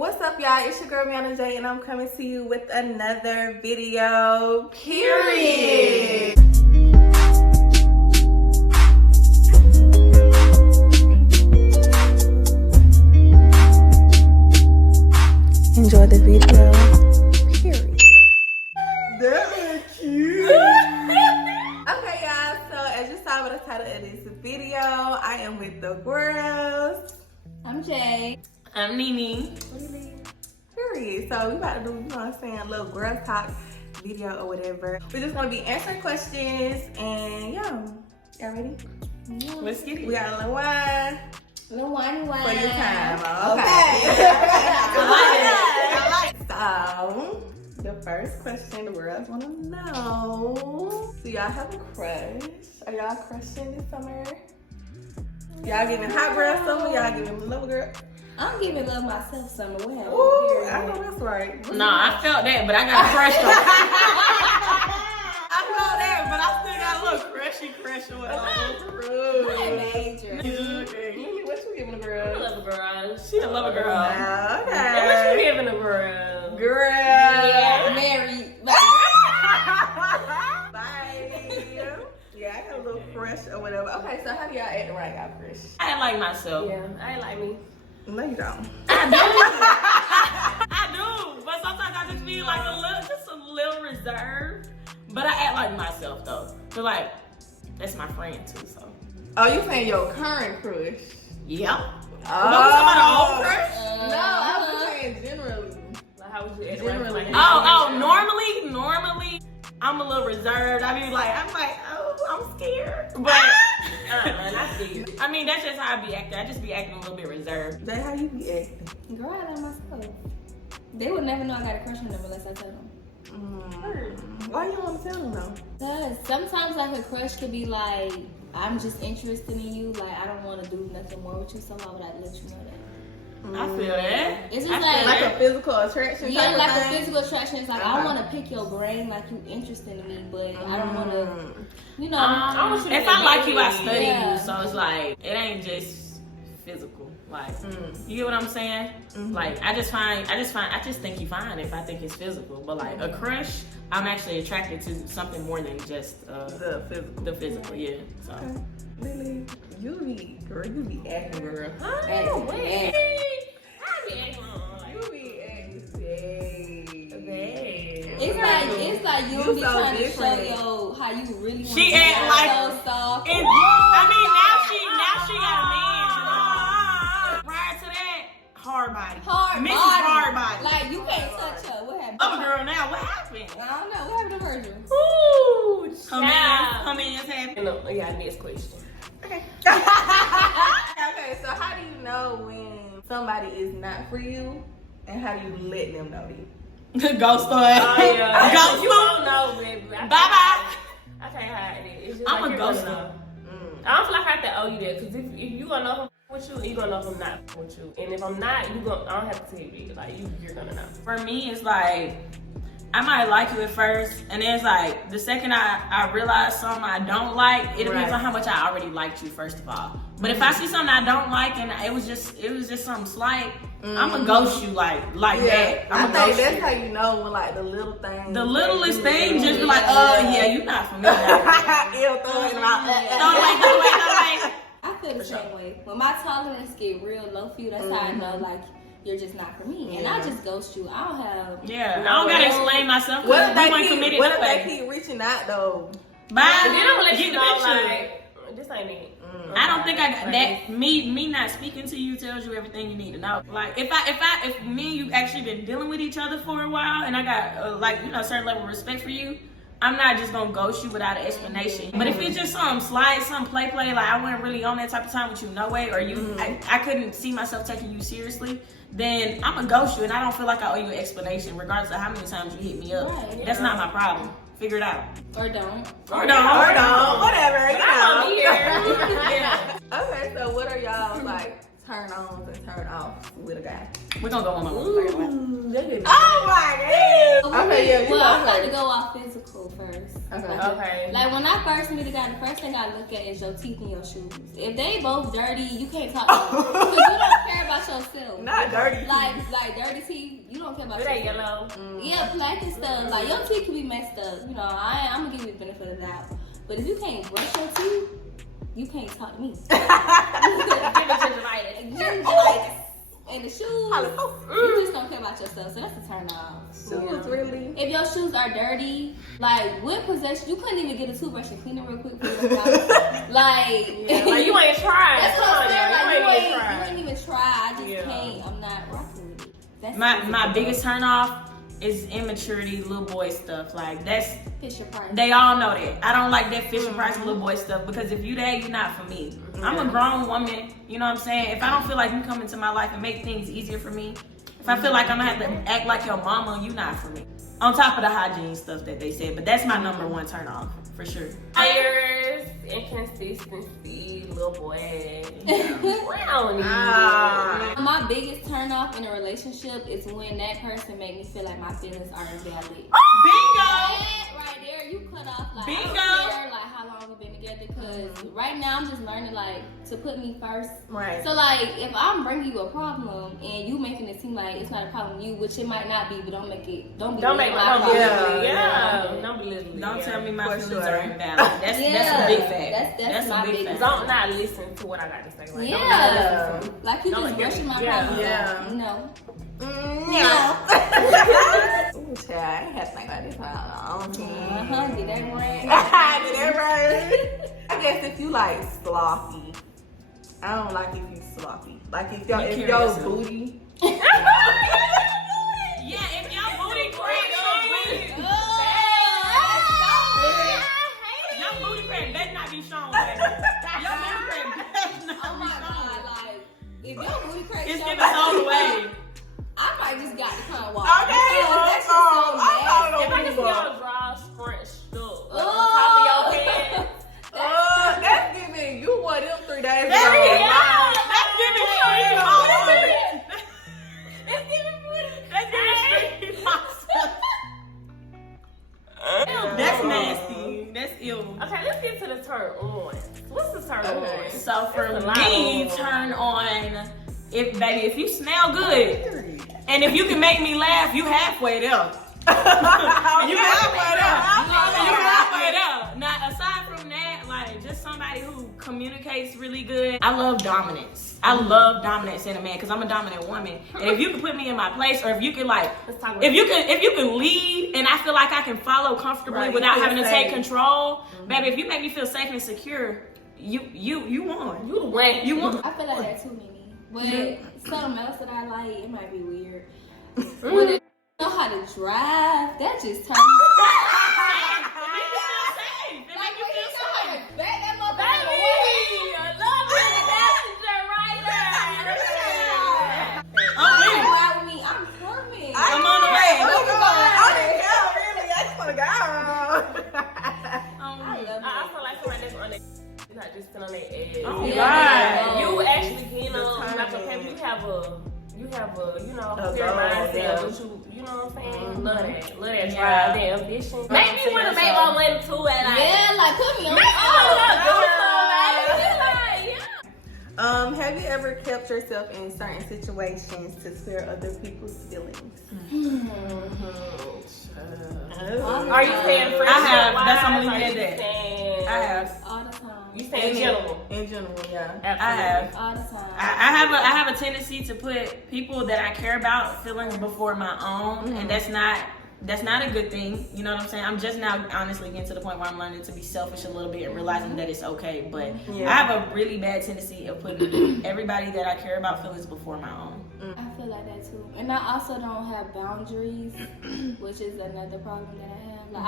What's up, y'all? It's your girl, Miana J, and I'm coming to you with another video, period. Enjoy the video, period. That's cute. Okay, y'all, so as you saw by the title of this video, I am with the girls. I'm Jay. I'm Nene. Period. So we about to do, you know what I'm saying, a little girl talk video or whatever. We're just gonna be answering questions and yeah. Y'all ready? Yeah. Let's get it. We got a little wine Little whiny wine. for your time. Okay. I like it. So the first question the girls wanna know. Do y'all have a crush? Are y'all crushing this summer? Y'all giving hot girl summer? Y'all giving love girl? I'm giving love myself summer. What happened? Ooh, I know that's right. No, I felt that, but I got a crush on I felt that, but I still got a little crushy with Not major. What you giving a I girl? love a girl. She a love a girl. Okay. What you giving a girl? Girl. Yeah, married. Bye. Yeah, I got a little crush or whatever. Okay, so how do y'all act around y'all crush? I like myself. Yeah, I like me. No, you don't. I do, but sometimes I just feel like just a little reserved. But I act like myself though. So like, that's my friend too. So. Oh, you saying your current crush? Yeah. Oh. What was talking about an old crush? No, I was saying generally. Like, how would you act Generally. like? Oh, normally, I'm a little reserved. I'm like, oh, I'm scared. But not scared. I mean, that's just how I be acting. I just be acting a little bit reserved. Jay, how you be acting? Girl, I like myself. They would never know I got a crush on them unless I tell them. Why you want to tell them though? Cause sometimes like a crush could be like, I'm just interested in you. Like I don't want to do nothing more with you. So why would I let you know that? I feel that. It's just I feel Like that. a physical attraction? Yeah, type of like a thing? physical attraction. It's like I want to pick your brain, like you interested in me, but I don't want to, you know. I want you to if I like you, I study Yeah. you. So it's like it ain't just physical. Like you get what I'm saying? Like I just think you fine if I think it's physical. But like a crush, I'm actually attracted to something more than just The physical. the physical. Yeah. So. Okay. Lily, you be acting, girl. Oh, wait. You be acting bad. It's like you You be so trying different. to show how you really want She to be act like- so soft. And, I mean, now she got a man. Prior to that, hard body. Hard Mrs. body. Hard body. Like you can't touch her. What happened? I'm a girl now. What happened? I don't know. What happened to Virgil? Ooh, child. Come in, happy. Yeah, next question. Okay, so how do you know when somebody is not for you, and how do you let them know you? Ghost Oh yeah. Ghost You don't know, baby. Bye bye. I can't hide it. It's just I'm like a you're gonna ghoster. know. I don't feel like I have to owe you that, because if you gonna know if I'm with you, you gonna know if I'm not with you. And if I'm not, I don't have to tell you. Like you're gonna know. For me, it's like I might like you at first, and then it's like the second I realize something I don't like, it depends on how much I already liked you first of all. But if I see something I don't like and it was just something slight, I'ma ghost you like that. I I'ma think ghost that's you. how you know when like the little things. The littlest thing just be like, yeah, you not for me. Ew, throw it out. Don't wait. I feel the same way. When my tolerance get real low for you, that's how I know like you're just not for me. And I just ghost you. I don't have. Yeah, I don't gotta explain myself What because if we weren't committed. what if anyway. they keep reaching out though? Bye. If they don't let Get you the know, picture. like this ain't it. I don't think I got that. Me not speaking to you tells you everything you need to know. Like if me and you actually been dealing with each other for a while, and I got a certain level of respect for you, I'm not just gonna ghost you without an explanation. But if it's just something slight, some play, like I wasn't really on that type of time with you, no way, or you, I couldn't see myself taking you seriously, then I'm gonna ghost you, and I don't feel like I owe you an explanation, regardless of how many times you hit me up. Right, That's not my problem. Figure it out. Or don't. Or don't. Whatever. You know. Yeah. Okay, so what are y'all like turn-ons and turn-offs with a guy? We're gonna go on my own. Oh my god! Okay, yeah. Well, I'm going to go off physical first. Okay. Okay. Like when I first meet a guy, the first thing I look at is your teeth and your shoes. If they both dirty, you can't talk to them. Because you don't care about yourself. Not dirty. Like dirty care about Is that yourself. yellow? Yeah, plaque and stuff. Like, your teeth can be messed up. You know, I'm gonna give you the benefit of the doubt. But if you can't brush your teeth, you can't talk to me. Gingivitis. And the shoes, you just don't care about yourself, so that's a turn off. Shoes, really? If your shoes are dirty, like with possession, you couldn't even get a toothbrush and clean it real quick for you. Like you ain't tried. That's what I'm saying. Like, You ain't even try. I just can't. I'm not rocking with it. That's My biggest turn off is immaturity, little boy stuff. Like that's Fisher Price. they all know that. I don't like that Fisher Price little boy stuff because if you that, you're not for me. I'm a grown woman, you know what I'm saying? If I don't feel like you come into my life and make things easier for me, if I feel like I'm gonna have to act like your mama, you not for me. On top of the hygiene stuff that they said, but that's my number one turn off for sure. Liars, inconsistency, little boy. Brownie. My biggest turn off in a relationship is when that person make me feel like my feelings are invalid. Bingo! That right there, you cut off like Bingo! I don't care, like how long we've been together. Because right now I'm just learning like to put me first. Right. So like if I'm bringing you a problem and you making it seem like it's not a problem to you, which it might not be, but don't make it. Don't make my problem. Don't belittle it. Don't tell me my For feelings sure. are invalid. That's a big fact. That's my a big biggest. fact. Don't not listen to what I got to say. Like, Yeah. Like you Don't just hear brushing me. my Yeah. problem. Yeah. No. Ooh, child, I ain't had to think about this for a long time. Get that right. Did that right? I guess if you like sloppy, I don't like if you sloppy. Like if your booty. Yeah, if your booty crack, your booty crack better not be shown, baby. Your booty crack better not Oh be my shown. god, like if your booty crack It's so giving bad, all the way. I might just got to come and walk. Okay, Because that shit's so nasty. If I can see your drawers scrunched up on top of your head. That's giving you one of them 3 days ago. That's giving street monster. It's giving booty. That's giving street monster. That's nasty. That's ill. Okay, let's get to the turn on. What's the turn on? So for It's a lot me, of- turn on. If you smell good, and if you can make me laugh, you halfway there. You halfway there. Now, aside from that, like just somebody who communicates really good. I love dominance. I love dominance in a man because I'm a dominant woman. And if you can put me in my place, or if you can like, if you can lead, and I feel like I can follow comfortably without having to take control, baby. If you make me feel safe and secure, you won. You the one. You won. I feel like that too, Nene. But something else that I like, it might be weird. When they know how to drive, that just turns me like when he know how to back that motherfucker away. I love you, the passenger right there. Don't ride with me, I'm coming. I'm on the way. I just want to go. I feel like somebody that's on their not just sitting on their edge. Oh, Yeah. God. You actually, like okay, you have a, clear mindset, but you know what I'm saying? Love that drive, that ambition. Make me want to make more money too, and Yeah, like put me on. Have you ever kept yourself in certain situations to spare other people's feelings? Are you saying friendship? I have. That's wise, I'm gonna or leave you it at that. saying- I have. All the time. You saying general? In general, yeah. I have. All the time. I have a tendency to put people that I care about feelings before my own, and that's not a good thing. You know what I'm saying? I'm just now honestly getting to the point where I'm learning to be selfish a little bit and realizing that it's okay. But I have a really bad tendency of putting everybody that I care about feelings before my own. I feel like that too. And I also don't have boundaries, which is another problem that I have. Like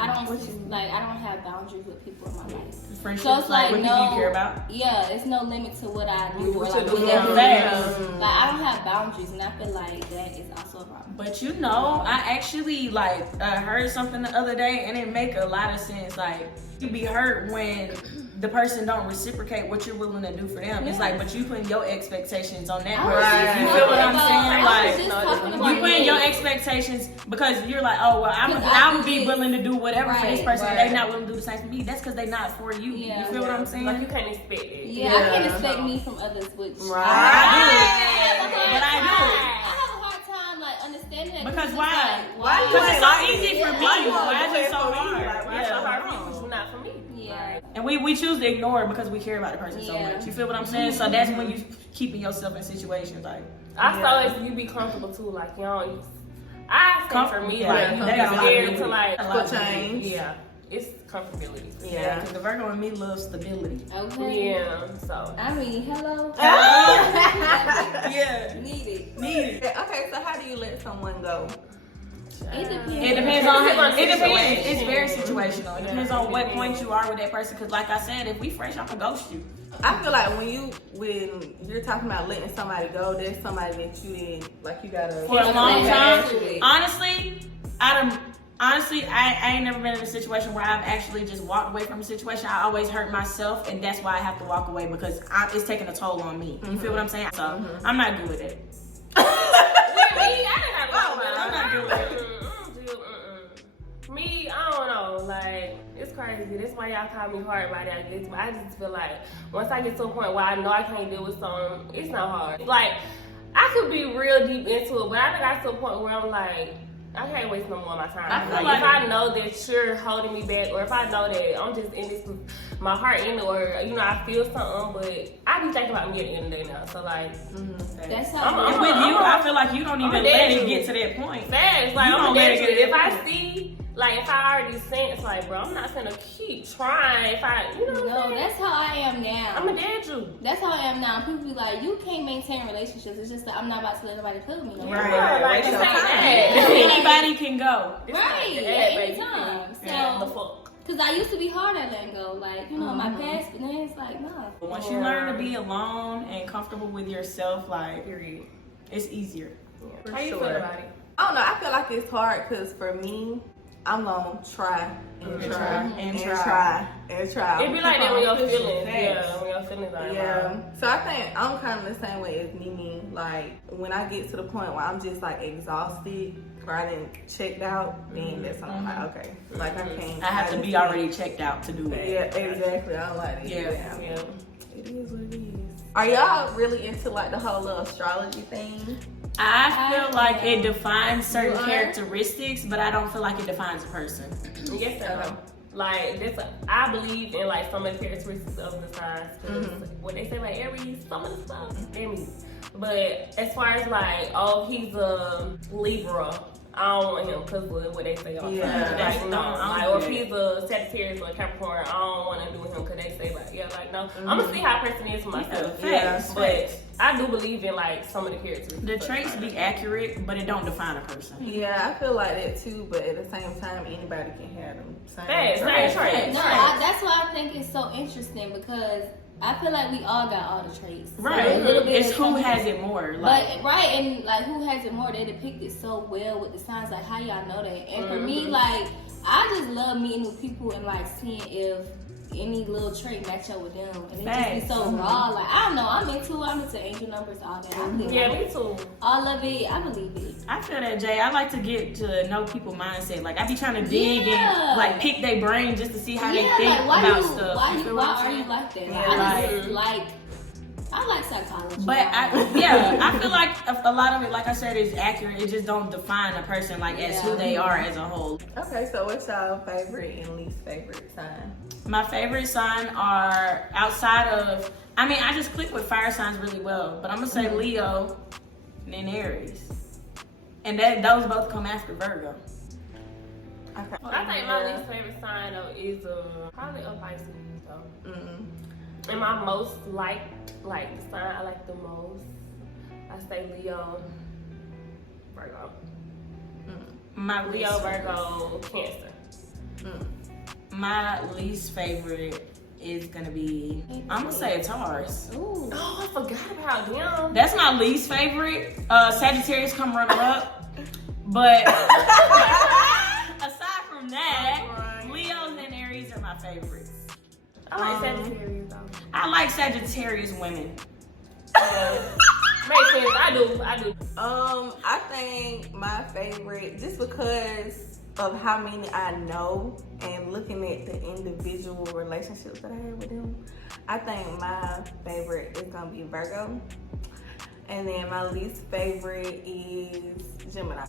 I don't have boundaries with people in my life. Friendships, So it's like what people you care about. Yeah, it's no limit to what I do. Or What like, you do, whatever. yeah. Like I don't have boundaries, and I feel like that is also a problem. But I actually heard something the other day, and it make a lot of sense. Like you be hurt when the person don't reciprocate what you're willing to do for them. It's like, but you putting your expectations on that person. You feel what I'm saying? Like you putting your expectations because you're like, oh well, I'm be willing to do whatever for this person. They not willing to do the same for me. That's because they not for you. Yeah. You feel what I'm saying? Like you can't expect it. Yeah, I can't expect me from others, which Right. But I do. I have a hard time like understanding understanding that. Because why? Why you Because it's so like easy it? for me. Why you Why wanna is it do so it for me? hard? Like, why It's so so hard for wrong? you, but not for me. Yeah. And we choose to ignore it because we care about the person so Yeah. much. You feel what I'm saying? So that's when you keeping yourself in situations like. I saw it. You be comfortable too, like you don't. I think for me, Yeah, like that you got a lot to scared do to with like it. A lot to do with change. Yeah, it's comfortability. Yeah, because the Virgo in me loves stability. Okay. Yeah, so I mean, hello. Yeah. Need it. Okay, so how do you let someone go? It depends. It depends on it depends. situation. It's very situational. It depends on what point you are with that person. Because like I said, if we fresh, I'm gonna ghost you. I feel like when you're talking about letting somebody go, there's somebody that you didn't like. You gotta For a long time. Actually. Honestly, I ain't never been in a situation where I've actually just walked away from a situation. I always hurt myself, and that's why I have to walk away because it's taking a toll on me. You feel what I'm saying? So I'm not good with it. I'm not good with it. Me, I don't know. Like, it's crazy. That's why y'all call me hard by that. I just feel like once I get to a point where I know I can't deal with something, it's not hard. Like, I could be real deep into it, but I got to a point where I'm like, I can't waste no more of my time. I feel Like, if like- I know that you're holding me back, or if I know that I'm just in this with my heart in it, or I feel something, but I be thinking about me at the end of the day now. So like, That's And how. with you, I feel like you don't even I'm let dead it to get it. to that point. facts. Like, You I'm don't let it dead. get If I there. see, like, if I already sense, like, bro, I'm not gonna keep trying. If I, you know what No, I'm saying? that's how I am now. I'm a dead you. That's how I am now. People be like, you can't maintain relationships. It's just that I'm not about to let nobody play with me. No more. Right. Like, Waste this your ain't time. that. Anybody can go. Right. Yeah, At any baby. time. Yeah. The So, fuck. because I used to be hard at letting go. Like, my past, but then it's like, no. But once you learn to be alone and comfortable with yourself, like, Period. it's easier. For How you sure. feel about it? I don't know. I feel like it's hard because for me, I'm gonna try and try and try and try. It be like that when your Pushing feelings, facts. yeah, when your feelings are Yeah. involved. So I think I'm kind of the same way as Mimi. Like when I get to the point where I'm just like exhausted or I didn't checked out, then that's when I'm like, okay, like I can't. I have to be already checked out to do that. Yeah, exactly. I don't like it. Yeah. Yeah. It is what it is. Are y'all really into like the whole little astrology thing? I feel like it defines certain You are? characteristics, but I don't feel like it defines a person. Yes and no. Like I believe in like some of the characteristics of the signs. Cause what they say like Aries, some of the stuff, they mean. But as far as like, oh, he's a Libra, I don't want him because of what they say all the Yeah. time. That's Like, no, dumb. I like, don't or do if he's a Sagittarius or a Capricorn, I don't want to do with him because they say like, yeah, like no. I'm gonna see how a person is for myself. Facts, But facts. I do believe in like some of the characteristics. The of traits signs. be accurate, but it don't define a person. Yeah, I feel like that too. But at the same time, anybody can have them. Same Facts, traits. same traits. No, that's why I think it's so interesting because I feel like we all got all the traits. So Right. a little bit It's of who something- has it more. Like, But right, and like who has it more? They depict it so well with the signs. Like how y'all know that? And for me, like I just love meeting with people and like seeing if any little trait match up with them, and it just be so raw. Like I don't know, I'm into angel numbers, all that. I feel Yeah, like me too. all of it. I believe it. I feel that, Jay. I like to get to know people's mindset. Like, I be trying to dig Yeah. and like pick their brain just to see how they Yeah, think like why about you, stuff. why You you, feel what why I'm are you saying? like that? Yeah, I like psychology. But I feel like a lot of it, like I said, is accurate. It just don't define a person like as who they are as a whole. Okay, so what's your favorite and least favorite sign? My favorite sign are outside of. I mean, I just click with fire signs really well, but I'm gonna say Leo and then Aries, and those both come after Virgo. Okay. I think my least favorite sign though is probably a Pisces though. And my most liked, like the sign I like the most, I say Leo, Virgo. My Leo, least Virgo, Cancer. My least favorite is gonna be. I'm gonna say a Taurus. Ooh. Oh, I forgot about them. That's my least favorite. Sagittarius come runner up, but aside from that, Leos and Aries are my favorites. I like Sagittarius though. I like Sagittarius women. Makes sense. I do. I think my favorite, just because of how many I know and looking at the individual relationships that I have with them, I think my favorite is gonna be Virgo. And then my least favorite is Gemini.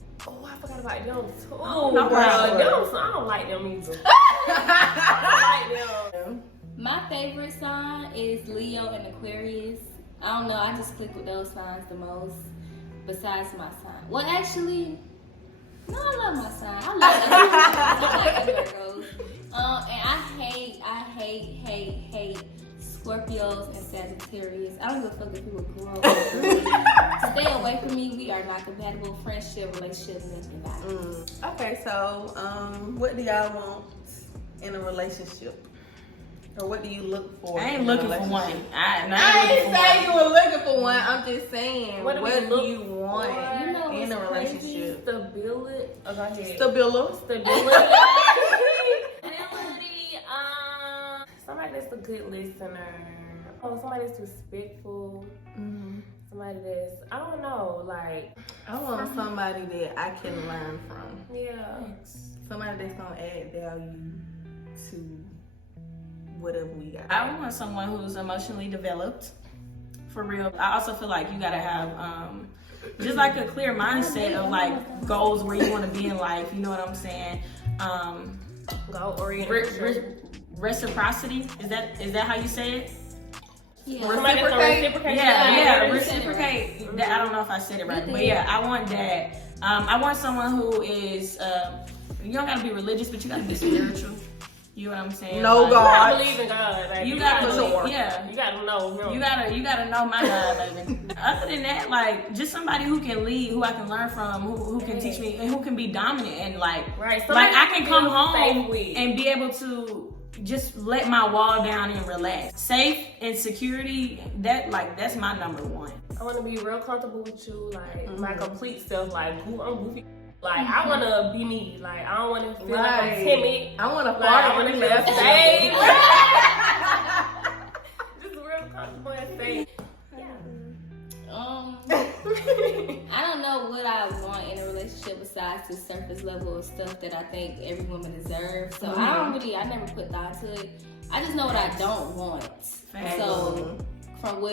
niggas like them too. No, bro. right. I don't like them either. I don't like them. My favorite sign is Leo and Aquarius. I don't know, I just click with those signs the most. Besides my sign. Well, actually, no, I love my sign. I love Virgos. And I hate Scorpios and Sagittarius. I don't give a fuck if people grow up. Stay away from me. We are not compatible. Friendship, relationship, nothing like. Okay, so what do y'all want in a relationship? Or what do you look for? I ain't looking for one. I ain't saying you were looking for one. I'm just saying, what do you want in a relationship? Stability. Oh, go ahead. Stability. Somebody that's a good listener. Oh, somebody that's respectful. Somebody that's, I don't know, like. I want somebody that I can learn from. Yeah. Somebody that's gonna add value to whatever we got. I want someone who's emotionally developed, for real. I also feel like you gotta have just like a clear mindset of like goals where you want to be in life. You know what I'm saying? Goal oriented. Reciprocity. Is that how you say it? Yeah. Reciprocate. Yeah, reciprocate. I don't know if I said it right, but yeah, I want that. I want someone who is. You don't gotta be religious, but you gotta be spiritual. You know what I'm saying? No, like, God. You gotta believe in God. Like, you gotta believe, yeah. You gotta know him. You gotta know my God, baby. Other than that, like just somebody who can lead, who I can learn from, who can teach me, and who can be dominant and like I can come home and be able to just let my wall down and relax. Safe and security, that's my number one. I want to be real comfortable with you, like my complete self. Like I'm goofy. Like I want to be me. Like I don't want to feel like I'm timid. I want to fart. I want to feel safe. Just real comfortable and safe. I don't know what I want in a relationship besides the surface level of stuff that I think every woman deserves. So I never put thought to it. I just know what I don't want. So from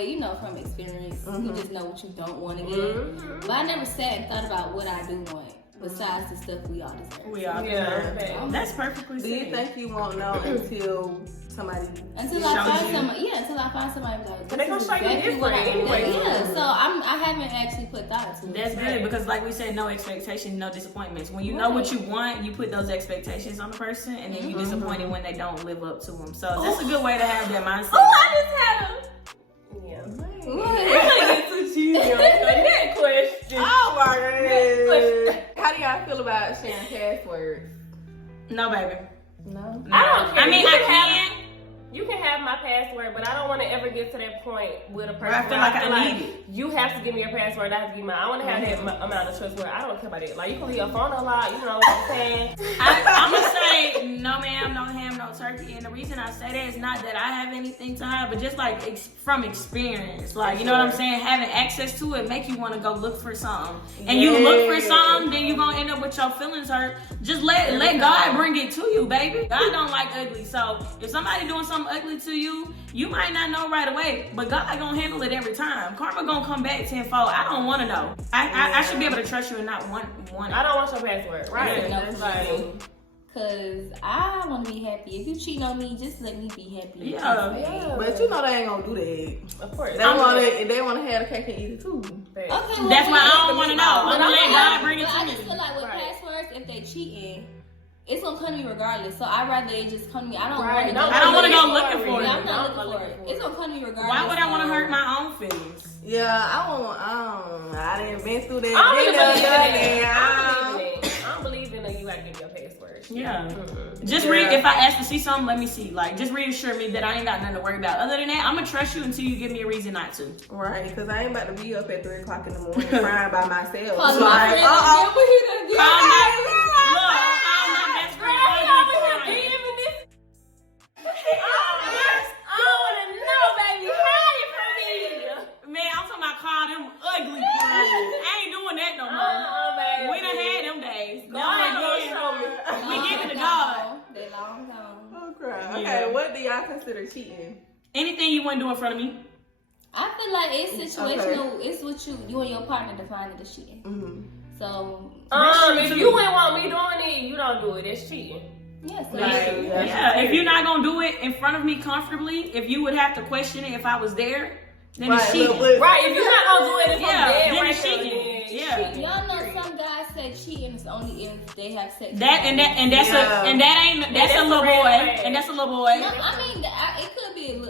experience, you just know what you don't want to get. But I never sat and thought about what I do want besides the stuff we all deserve. We all deserve. That's perfectly said. Do you think you won't know until somebody until I find somebody like they're gonna show you different anyway. Yeah, so I haven't actually put thought to it. That's good because like we said, no expectations, no disappointments. When you know what you want, you put those expectations on the person and then you're disappointed when they don't live up to them. So that's a good way to have that mindset. I just had a That question. Oh my god. How do y'all feel about sharing passwords? No, baby. No. I don't care. I mean, I can. You can have my password, but I don't want to ever get to that point with a person. I feel like I need it. You have to give me your password. I have to give you mine. I want to have that amount of trust where I don't care about it. Like you can leave your phone unlocked. You know what I'm saying? I'm gonna say no, ma'am, no ham, no turkey. And the reason I say that is not that I have anything to hide, but just like from experience. Like you know what I'm saying? Having access to it make you want to go look for something. And you look for something, then you gonna end up with your feelings hurt. Just let God bring it to you, baby. God don't like ugly. So if somebody doing something ugly to you, you might not know right away, but God gonna handle it every time. Karma gonna come back tenfold. I don't want to know. I should be able to trust you and not want it. I don't want your password. Right. Cause I want to be happy. If you cheating on me, just let me be happy. Yeah. But you know they ain't gonna do that. Of course. They want to have the cake and eat it too. Okay. That's why I don't want to know. I'm gonna let God bring it to me. I just feel like with passwords, if they cheating, it's gonna come to me regardless. So I'd rather it just come to me. I don't want to go looking for it. I'm not looking for it. It's gonna come to me regardless. Why would I want to hurt my own feelings? Yeah, I didn't been through that. I don't believe in that you gotta give your password. Yeah. Just if I ask to see something, let me see. Like, just reassure me that I ain't got nothing to worry about. Other than that, I'm gonna trust you until you give me a reason not to. Right, because I ain't about to be up at 3 o'clock in the morning crying by myself. Call my friend. Okay, what do y'all consider cheating? Anything you wouldn't do in front of me. I feel like it's situational. Okay. It's what you and your partner define it as cheating. So If you ain't want me doing it, you don't do it. That's cheating. Yes, if you're not gonna do it in front of me comfortably, if you would have to question it if I was there, then it's cheating. Right, if you're not gonna do it if I'm there, then right it's cheating. Yeah. Y'all know some guys say cheating is only if they have sex. That's a little boy, and that's a little boy. No, I mean it could be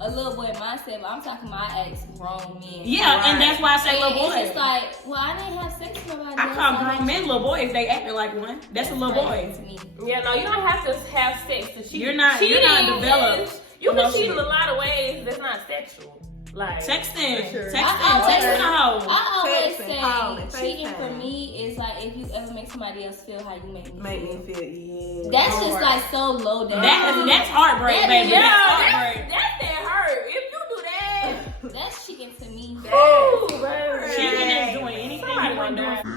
a little boy mindset, but I'm talking about I ex grown men. Yeah, and that's why I say little boy. It's just like, well, I didn't have sex with nobody. I call grown men little boy if they acting like one. That's a little boy. To me. Yeah, no, you don't have to have sex to cheat. You're not developed. You can cheat in a lot of ways that's not sexual. Like texting, Sure. texting a hoe. I always say calling, cheating FaceTime. for me is like if you ever make somebody else feel how you make me feel. Yeah. That's just like so low down. That's heartbreak, baby. Yeah, That's heartbreak. that hurt. If you do that, That's cheating to me. Cheating is doing anything you want to do.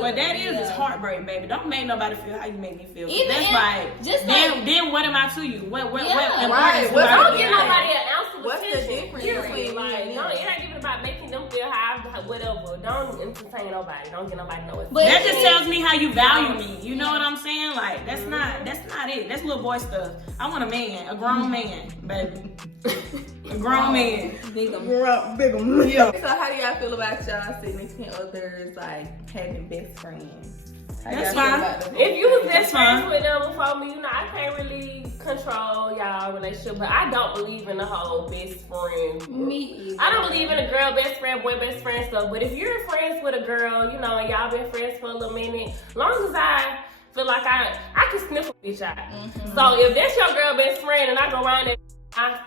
What that is heartbreak, baby. Don't make nobody feel how you make me feel. That's like, then what am I to you? What right. Well, don't give nobody an ounce of What's the attention. difference Period. between Like, me and don't, them? it ain't even about making them feel how, whatever. Don't entertain nobody. Don't get nobody no attention. But that just tells me how you value me. You know what I'm saying? Like that's not it. That's little boy stuff. I want a man, a grown man, baby. A grown man. Big 'em. Yeah. So how do y'all feel about y'all significant others like having best friends? How That's y'all feel fine. about them? If you was That's best friends fine. with them before me, you know, I can't really control y'all relationship, but I don't believe in the whole best friend. Me either. I don't believe in a girl best friend, boy best friend stuff, but if you're friends with a girl, you know, and y'all been friends for a little minute, long as I feel like I can sniff a bitch out. Mm-hmm. So if that's your girl best friend and I go around and I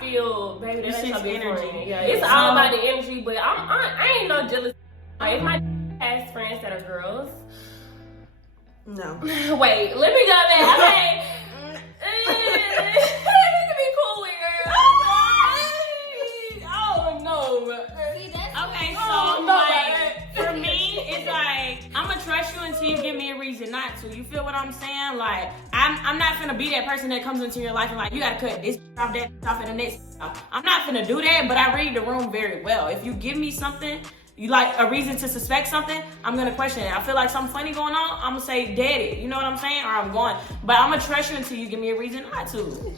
feel, baby, that's your best energy. friend. Yeah, it's all about the energy, but I ain't no jealous. Like, if my has friends that are girls, No. wait, let me go back. Okay. You can be cool with girls. Oh no. See, that's Okay, so Oh, no, like for me, it's like I'ma trust you until you give me a reason not to. You feel what I'm saying? Like I'm not finna be that person that comes into your life and like you gotta cut this off, that off, and the next off. I'm not finna do that, but I read the room very well. If you give me something, you like a reason to suspect something, I'm gonna question it. I feel like something funny going on, I'm gonna say daddy. You know what I'm saying? Or I'm going. But I'm gonna trust you until you give me a reason not to.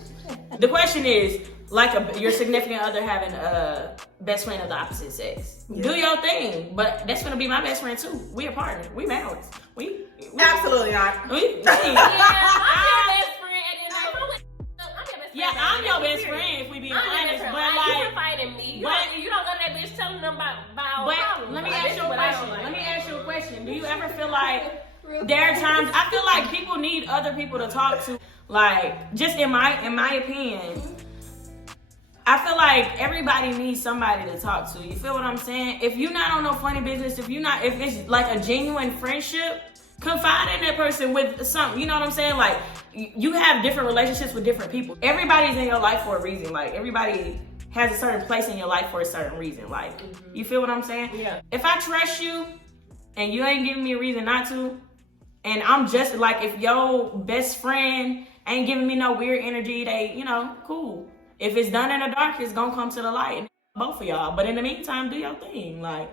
The question is, like your significant other having a best friend of the opposite sex. Yeah. Do your thing, but that's gonna be my best friend too. We a partner. We married. We Absolutely not. I'm your best friend, and then I'm your best friend if we be honest. But like, you're fighting me. You don't go to that bitch telling them about our but problems. let me ask you a question. Let me ask you a question. Do you ever feel like there are times I feel like people need other people to talk to? Like, just in my opinion, I feel like everybody needs somebody to talk to. You feel what I'm saying? If you're not on no funny business, if it's like a genuine friendship, confide in that person with something. You know what I'm saying? Like, you have different relationships with different people. Everybody's in your life for a reason. Like, everybody has a certain place in your life for a certain reason. Like, you feel what I'm saying? Yeah. If I trust you and you ain't giving me a reason not to, and I'm just like, if your best friend ain't giving me no weird energy, they, cool. If it's done in the dark, it's gonna come to the light. Both of y'all. But in the meantime, do your thing. Like,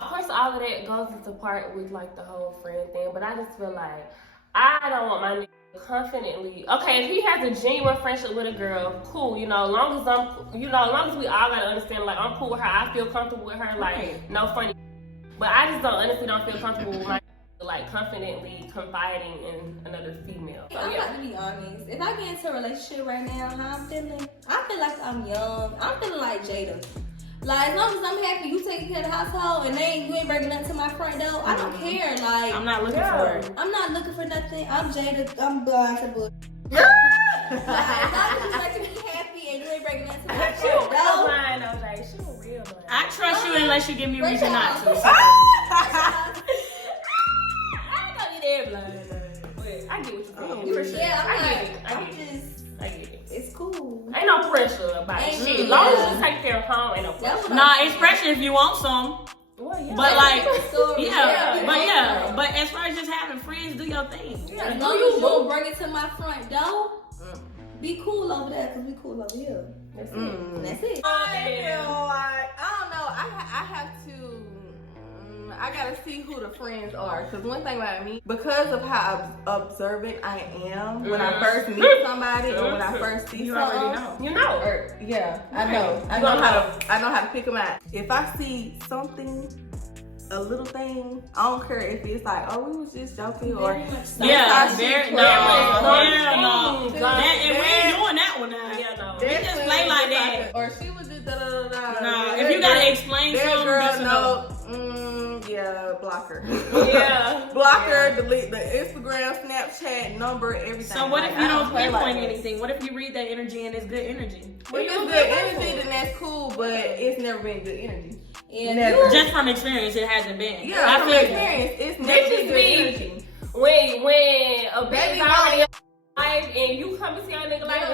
of course, all of that goes into part with like the whole friend thing. But I just feel like I don't want my nigga confidently. Okay, if he has a genuine friendship with a girl, cool. Long as we all gotta understand. Like, I'm cool with her. I feel comfortable with her. Like, no funny. But I just honestly don't feel comfortable with my like confidently confiding in another female. So, I'm about to be honest. If I get into a relationship right now, how I'm feeling, I feel like I'm young. I'm feeling like Jada. Like, as long as I'm happy, you taking care of the household, and you ain't bringing nothing to my front door, I don't care. Like, I'm not looking for it. I'm not looking for nothing. I'm Jada. I'm blind to bull. Like, as long as you making me happy and you ain't bringing nothing to my She front real door. blind. I was like, she real blind. I trust you unless you give me a reason not to. I get what you're saying. Yeah, I get it. It's cool. Ain't no pressure about shit. As long as you take care of home, ain't no pressure. Nah, it's pressure if you want some. Well, yeah. But like, Yeah. but as far as just having friends, do your thing. As long as you don't bring it to my front door, be cool over there, because we cool over here. That's it. That's it. I feel like, I don't know, I have to, know. I gotta see who the friends are. Cause one thing about me, because of how observant I am when I first meet somebody or when I first see something, you know. I know. I know how to pick them out. If I see something, a little thing, I don't care if it's like, oh, we was just joking or no. And we ain't doing that one now. Yeah, no. We just play like that. Or she was just da da da da. Nah, if you gotta explain something, girl, no. Yeah, block her. Yeah. Block her, delete the Instagram, Snapchat, number, everything. So what if you don't play pinpoint like anything? What if you read that energy and it's good energy? If it's good energy, then that's cool, but it's never been good energy. Yeah, Never. Just from experience, it hasn't been. Yeah, from experience, it's never been good energy. When a Baby baby's already in life and you come to see your nigga like They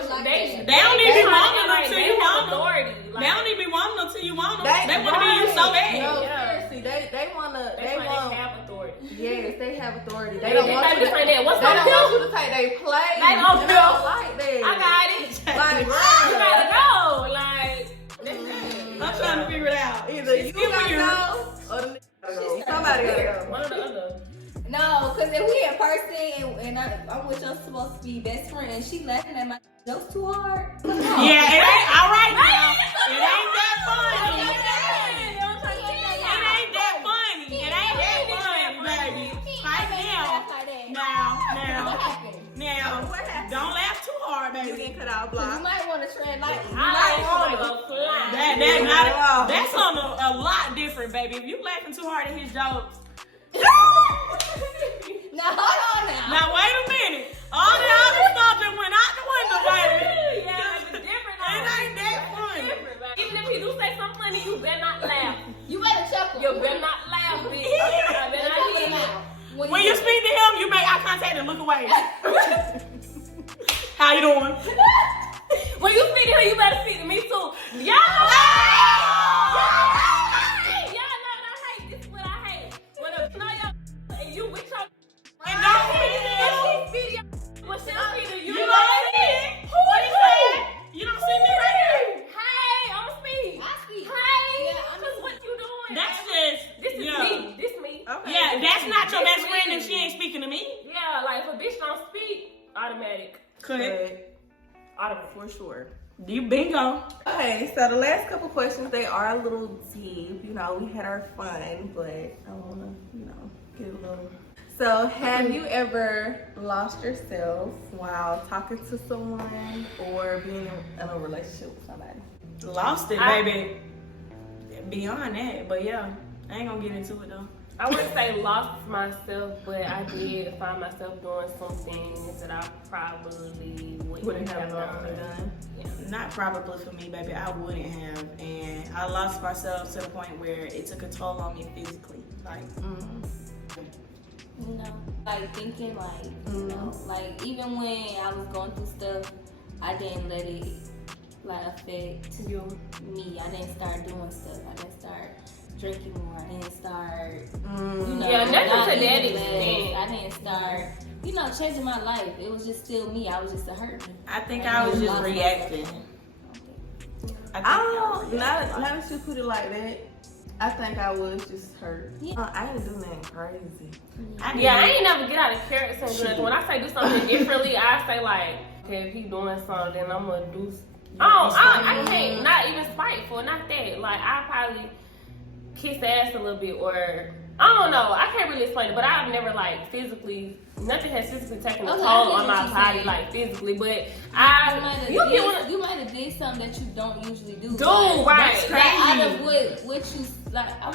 don't even be wanting them until you want them. authority. They don't even be wanting them until you want them. They They want to be you so bad. No, Yeah. seriously, they want. They have authority. Yes, they have authority. They They don't want you to say that. What's They on don't the want pill? you to take their place. They don't They don't like that. I got it. Like, You gotta bruh. go. Like, I'm trying to figure it out. Either you gotta go or the nigga gotta go. Somebody gotta go. one or the other. No, because if we in person and I'm with your supposed to be best friend and she laughing at my jokes too hard. Yeah, it ain't all right now. It ain't that funny. It ain't that funny. It ain't that funny, baby. Right now, don't laugh too hard, You baby. getting cut out You block. might want to tread lightly. I go fly. That's on a lot different, baby. If you laughing too hard at his jokes. Now hold on now. Now wait a minute. All the other stuff that went out the window, baby. Yeah, it's different. It ain't that funny. Even if he do say something funny, you better not laugh. You better chuckle. You better not laugh, bitch. I better not hear you. When you speak to him, you make eye contact and look away. How you doing? When you speak to her, you better speak to me too. Y'all know what I hate. This is what I hate. When a know y'all and you with your And don't speak to him. video, when she speak to you, You don't see it. What he said? You don't see me right here. Hey, I'ma speak. I speak. Hey, Yeah, cause what you doing? That's just This is me. This me. Okay. Yeah, that's not your best friend if she ain't speaking to me. Yeah, like if a bitch don't speak, automatic. Correct. Audible for sure. You bingo. Okay, so the last couple questions, they are a little deep. You know, we had our fun, but I want to, get a little. So, have you ever lost yourself while talking to someone or being in a relationship with somebody? Lost it, baby. Beyond that, but yeah, I ain't gonna get into it though. I wouldn't say lost myself, but I did find myself doing some things that I probably wouldn't have done. Yeah. Not probably for me, baby. I wouldn't have, and I lost myself to the point where it took a toll on me physically. Like, Like thinking like even when I was going through stuff, I didn't let it like affect me. I didn't start doing stuff. I didn't start drinking more. I didn't start, Yeah, nothing not to that eating less. extent. I didn't start, changing my life. It was just still me. I was just a hurt me. I think I was just reacting. I don't know. Now that you put it like that, I think I was just hurt. Yeah. I didn't do nothing crazy. I ain't never get out of character and do nothing. When I say do something differently, I say like, okay, if he doing something, then I'm gonna do. I can't. Not even spiteful. Not that. Like I probably kiss ass a little bit, or I don't know. I can't really explain it, but I've never like physically. Nothing has physically taken a toll on my body, like physically. But you might have did something that you don't usually do. Right? That's crazy. Out of what you like, out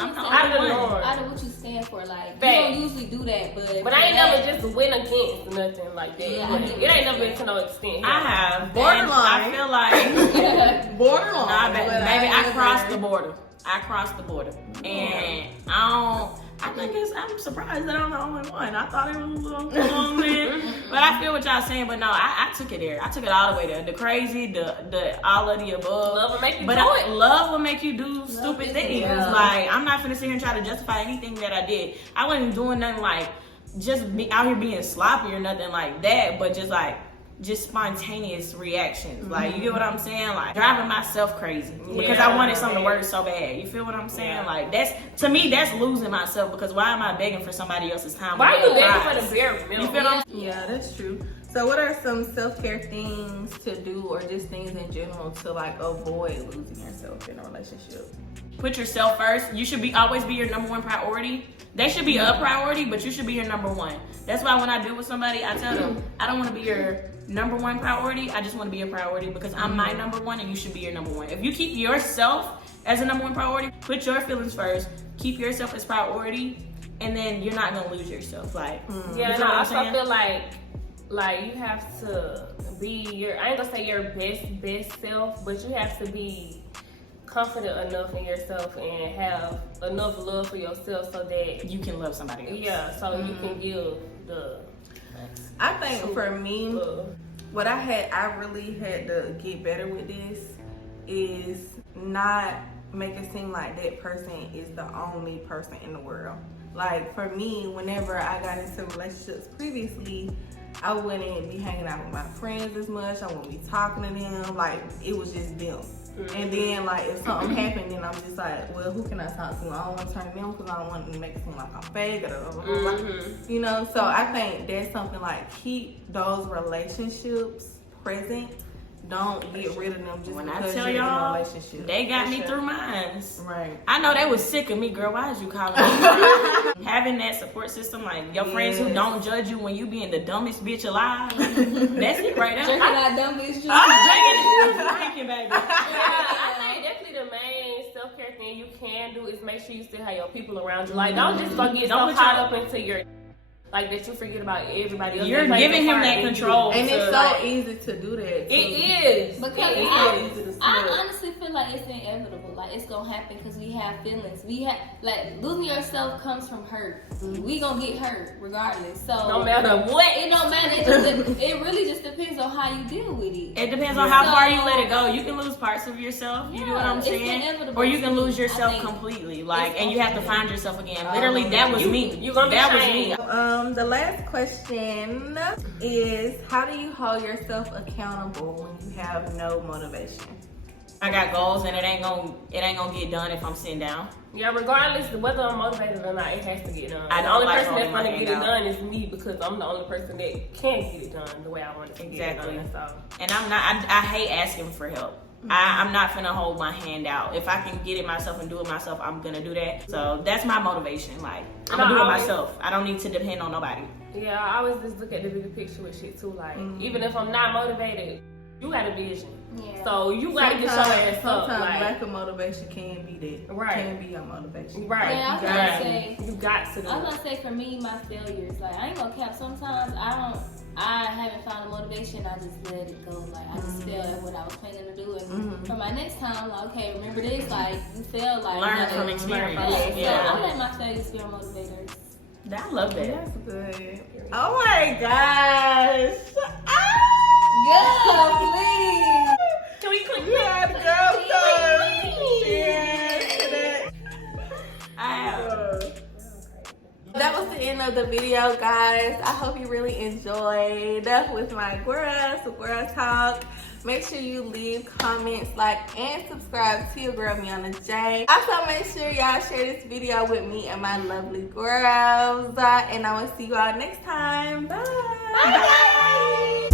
of what you stand for. Like you don't usually do that, but I ain't never just went against nothing like that. Yeah, it ain't never been to no extent. I have. Borderline. I feel like Borderline. nah, baby, I crossed the border. And I'm surprised that I'm the only one. I thought it was a little long there. But I feel what y'all saying, but no, I took it there. I took it all the way there. The crazy, the all of the above. Love will make you but do it. Love will make you do stupid things. Yeah. Like, I'm not finna sit here and try to justify anything that I did. I wasn't doing nothing like just be out here being sloppy or nothing like that, but just like just spontaneous reactions. Like, you get what I'm saying? Like, driving myself crazy because I wanted something to work so bad. You feel what I'm saying? Like, to me, that's losing myself, because why am I begging for somebody else's time? Why are you begging for the bare minimum? You feel what I'm saying? Yeah, that's true. So what are some self-care things to do, or just things in general to like avoid losing yourself in a relationship? Put yourself first. You should always be your number one priority. They should be a priority, but you should be your number one. That's why when I deal with somebody, I tell them, I don't want to be your number one priority. I just want to be a priority because I'm my number one and you should be your number one. If you keep yourself as a number one priority, put your feelings first, keep yourself as priority, and then you're not going to lose yourself. Like, yeah, no, I also feel like you have to be I ain't gonna say your best self, but you have to be confident enough in yourself and have enough love for yourself so that you can love somebody else. Yeah, so you can give the. I think for me, what I really had to get better with this is not make it seem like that person is the only person in the world. Like, for me, whenever I got into relationships previously, I wouldn't be hanging out with my friends as much. I wouldn't be talking to them. Like, it was just them. And then, like, if something happened, then I'm just like, well, who can I talk to? I don't want to turn them because I don't want to make it seem like I'm fake or you know. So I think that's something like, keep those relationships present. Don't get rid of them just when because I tell you're y'all, in a relationship. they got me through mine. Right. I know they was sick of me, girl. Why is you calling me? Having that support system, like your friends who don't judge you when you being the dumbest bitch alive. That's it right there. Drinking that dumb bitch juice. I'm drinking, baby. I think definitely the main self-care thing you can do is make sure you still have your people around you. Like, don't just go get so caught up into your like that you forget about everybody else. You're giving him that control. And it's so easy to do that, too. It is. Because I honestly feel like it's inevitable. Like, it's gonna happen because we have feelings. We have, like, losing yourself comes from hurt. We gonna get hurt regardless. So no matter what, it don't matter. It really just depends on how you deal with it. It depends on how far you let it go. You can lose parts of yourself. You know what I'm saying? Or you can lose yourself completely. Like, and you have to find yourself again. Literally, that was me. That was me. The last question is, how do you hold yourself accountable when you have no motivation? I got goals and it ain't gonna get done if I'm sitting down. Yeah, regardless of whether I'm motivated or not, it has to get done. I The don't only like person that's holding gonna my get it hand done is me, because I'm the only person that can get it done the way I want it to get it done. So. And I hate asking for help. I'm not finna hold my hand out. If I can get it myself and do it myself, I'm gonna do that. So that's my motivation. Like, I'm gonna do it myself. I don't need to depend on nobody. Yeah, I always just look at the bigger picture with shit too. Like, even if I'm not motivated, you got a vision. Yeah. So you gotta get your ass up. Sometimes like, lack of motivation can be that. Right. Can be your motivation. Right. Yeah, I was gonna say, you got to do I was gonna say, for me, my failures, like, I ain't gonna cap. Sometimes I haven't found a motivation. I just let it go. Like, I just failed at what I was planning to do. And for my next time, like, okay, remember this. Like, you failed. Like, learn from experience. Yeah. So I let my failures be our motivators. I love that. That's good. Oh my gosh. Good, please. Can we click? Yeah, girl, that was the end of the video, guys. I hope you really enjoyed with my girl talk. Make sure you leave comments, like, and subscribe to your girl Miana J. Also, make sure y'all share this video with me and my lovely girls. And I will see you all next time. Bye. Bye.